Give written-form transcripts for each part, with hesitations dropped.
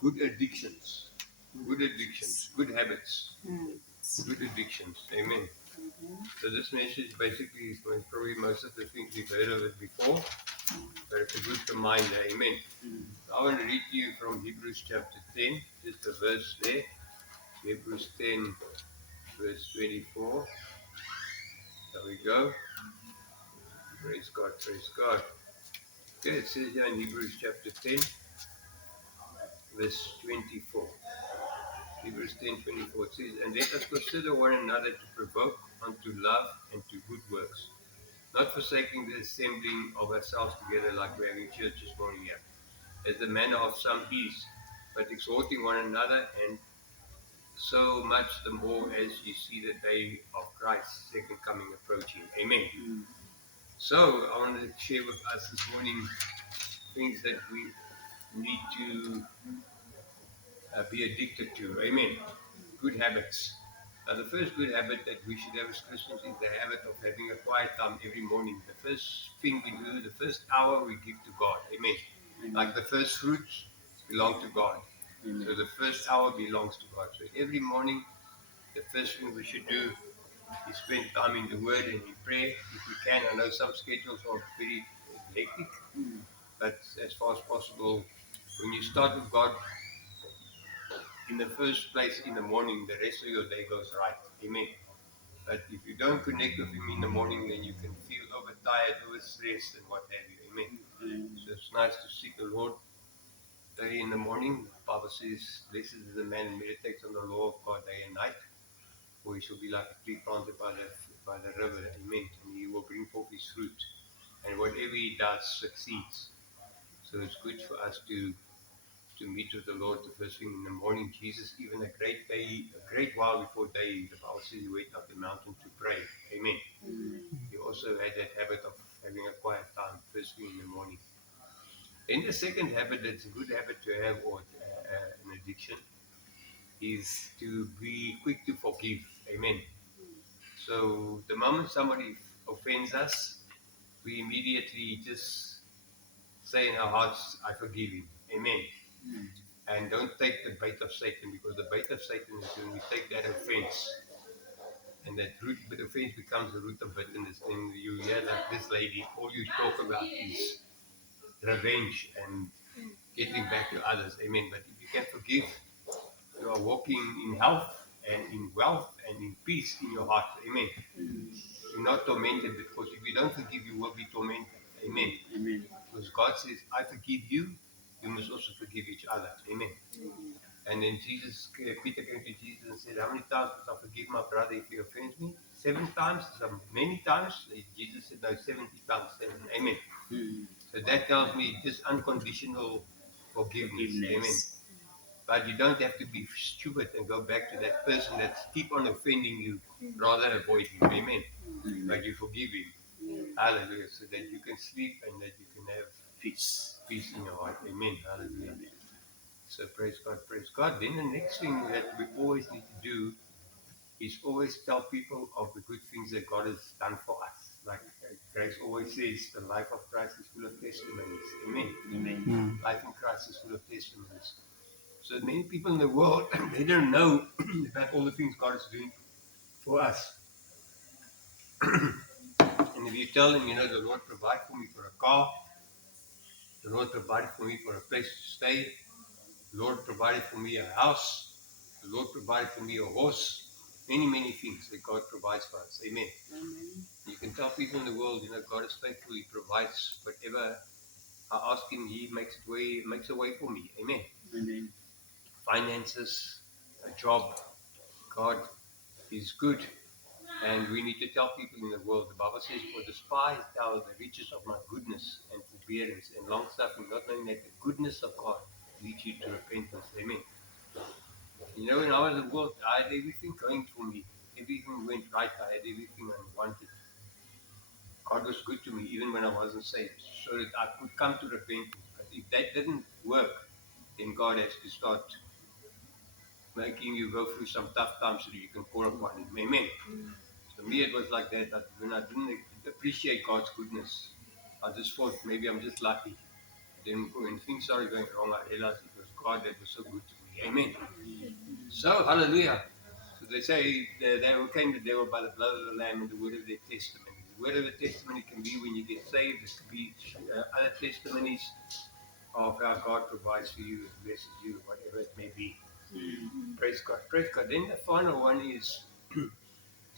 good addictions, good habits, good addictions. Amen. So this message basically is probably most of the things you've heard of it before, but it's a good reminder. Amen. I want to read to you from Hebrews chapter 10, just a verse there. Hebrews 10, verse 24. There we go. Praise God, praise God. Okay, it says here in Hebrews chapter 10, verse 24. Hebrews 10:24 it says, and let us consider one another to provoke unto love and to good works, not forsaking the assembling of ourselves together like we're having church this morning here, as the manner of some is, but exhorting one another, and so much the more as you see the day of Christ's second coming approaching. Amen. So I wanted to share with us this morning things that we need to be addicted to. Amen. Good habits. Now, the first good habit that we should have as Christians is the habit of having a quiet time every morning. The first thing we do, the first hour we give to God. Amen. Like the first fruits belong to God. So the first hour belongs to God. So every morning, the first thing we should do is spend time in the Word and in prayer if we can. I know some schedules are very hectic, but as far as possible, when you start with God in the first place in the morning, the rest of your day goes right. Amen. But if you don't connect with Him in the morning, then you can feel overtired, overstressed, and what have you. Amen. So it's nice to seek the Lord early in the morning. The Bible says, blessed is the man who meditates on the law of God day and night, for he shall be like a tree planted by the river. Amen. And he will bring forth his fruit. And whatever he does succeeds. So it's good for us to meet with the Lord the first thing in the morning. Jesus, even a great while before day, the Bible says he went up the mountain to pray. Amen. He also had that habit of having a quiet time first thing in the morning. Then the second habit that's a good habit to have, or an addiction, is to be quick to forgive. Amen. So the moment somebody offends us, we immediately just say in our hearts, I forgive him. Amen. And don't take the bait of Satan, because the bait of Satan is when we take that offense, and that root, but offense becomes the root of bitterness. Then you hear like this lady, all you talk about is revenge and getting back to others. Amen. But if you can forgive, you are walking in health and in wealth and in peace in your heart. Amen. You're not tormented, because if you don't forgive, you will be tormented. Amen. Because God says, I forgive you, you must also forgive each other. Amen. And then Peter came to Jesus and said, how many times must I forgive my brother if he offends me? 7 times? Many times? Jesus said, no, 70 times 7. Amen. So that tells me just unconditional forgiveness. Amen. But you don't have to be stupid and go back to that person that's keep on offending you. Rather avoid him. Amen. But you forgive him. Hallelujah. So that you can sleep and that you can have peace in your heart. Amen. Hallelujah. So praise God, praise God. Then the next thing that we always need to do is always tell people of the good things that God has done for us. Like Grace always says, the life of Christ is full of testimonies. Amen. Life in Christ is full of testimonies. So many people in the world, they don't know about all the things God is doing for us. And if you tell them, the Lord provided for me for a car, the Lord provided for me for a place to stay, the Lord provided for me a house, the Lord provided for me a horse, many things that God provides for us. Amen. You can tell people in the world, God is faithful, He provides whatever I ask Him, He makes a way for me. Amen. Finances, a job, God is good. And we need to tell people in the world, the Bible says, for despise thou the riches of my goodness and forbearance and long suffering, not knowing that the goodness of God leads you to repentance. Amen. When I was in the world, I had everything going for me. Everything went right. I had everything I wanted. God was good to me, even when I wasn't saved, so that I could come to repentance. But if that didn't work, then God has to start making you go through some tough times so that you can call upon Him. Amen. For me, it was like that. When I didn't appreciate God's goodness, I just thought maybe I'm just lucky. Then when things started going wrong, I realized it was God that was so good to me. Amen. So, hallelujah. So they say they overcame the devil by the blood of the Lamb and the word of their testimony. The word of the testimony can be when you get saved. It can be other testimonies of how God provides for you and blesses you, whatever it may be. Praise God. Praise God. Then the final one is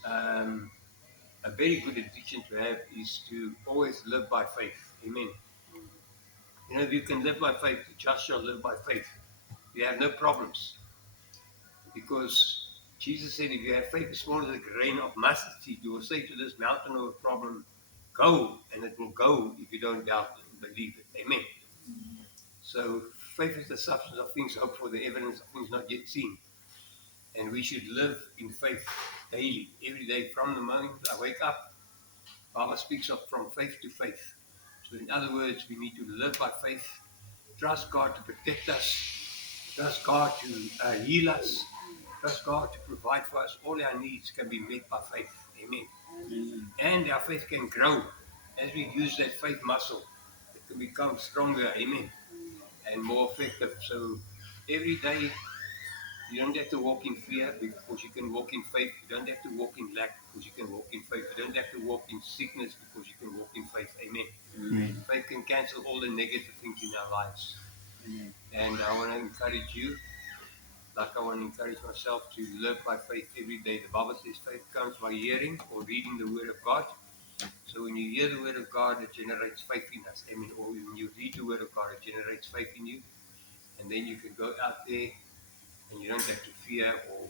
um, a very good addiction to have is to always live by faith. Amen. You know, if you can live by faith, the just shall live by faith. You have no problems. Because Jesus said, if you have faith as small as a grain of mustard seed, you will say to this mountain of a problem, go, and it will go if you don't doubt and believe it. Amen. So faith is the substance of things hoped for, the evidence of things not yet seen. And we should live in faith daily, every day, from the moment I wake up. The Bible speaks of from faith to faith. So in other words, we need to live by faith, trust God to protect us, trust God to heal us, trust God to provide for us. All our needs can be met by faith. Amen. And our faith can grow as we use that faith muscle. It can become stronger. Amen. And more effective. So every day you don't have to walk in fear because you can walk in faith. You don't have to walk in lack because you can walk in faith. You don't have to walk in sickness because you can walk in faith. Amen. Faith can cancel all the negative things in our lives. And I want to encourage you, like I want to encourage myself, to live by faith every day. The Bible says faith comes by hearing or reading the Word of God. So when you hear the Word of God, it generates faith in us. Amen. Or when you read the Word of God, it generates faith in you. And then you can go out there and you don't have to fear or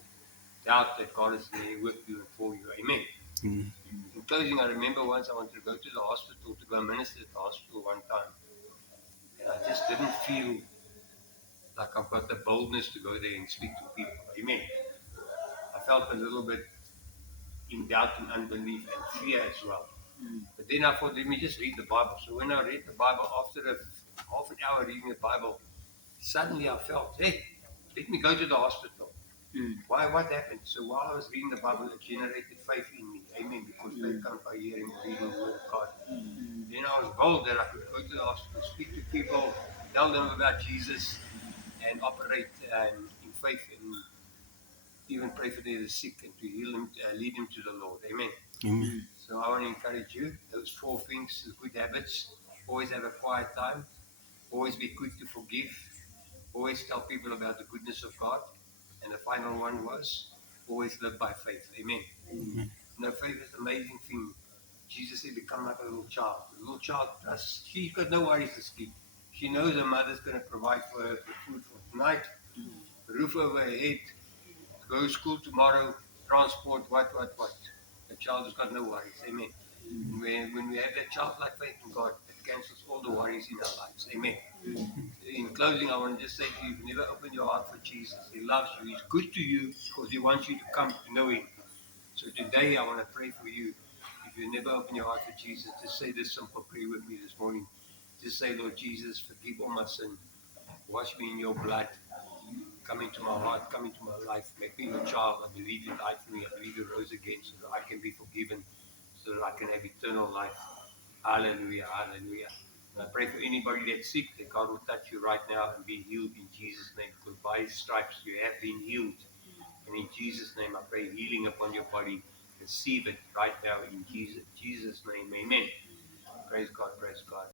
doubt that God is there with you and for you. Amen. In closing, I remember once I wanted to go to the hospital to go minister at the hospital one time. And I just didn't feel like I've got the boldness to go there and speak to people. Amen. I felt a little bit in doubt and unbelief and fear as well. But then I thought, let me just read the Bible. So when I read the Bible, after half an hour reading the Bible, suddenly I felt, hey, let me go to the hospital. Why? What happened? So while I was reading the Bible, it generated faith in me. Amen. Because faith comes by hearing and reading the Word of God. Then I was bold that I could go to the hospital, speak to people, tell them about Jesus, and operate in faith and even pray for the sick and to heal them, lead them to the Lord. Amen. So I want to encourage you, those 4 things, the good habits. Always have a quiet time. Always be quick to forgive. Always tell people about the goodness of God. And the final one was, always live by faith. Amen. No, faith is an amazing thing. Jesus said, become like a little child. A little child trusts. She's got no worries to sleep. She knows her mother's going to provide for her for food for tonight, a roof over her head, go to school tomorrow, transport, what. The child has got no worries. Amen. When we have that childlike faith in God, it cancels all the worries in our lives. Amen. In closing, I want to just say to you, you've never opened your heart for Jesus. He loves you. He's good to you because he wants you to come to know him. So today, I want to pray for you. If you never open your heart for Jesus, just say this simple prayer with me this morning. Just say, Lord Jesus, forgive all my sin. Wash me in your blood. Come into my heart, come into my life. Make me your child. I believe you died for me. I believe you rose again so that I can be forgiven, so that I can have eternal life. Hallelujah, hallelujah. And I pray for anybody that's sick, that God will touch you right now and be healed in Jesus' name. Because by his stripes you have been healed. And in Jesus' name I pray healing upon your body. Receive it right now in Jesus' name. Amen. Praise God, praise God.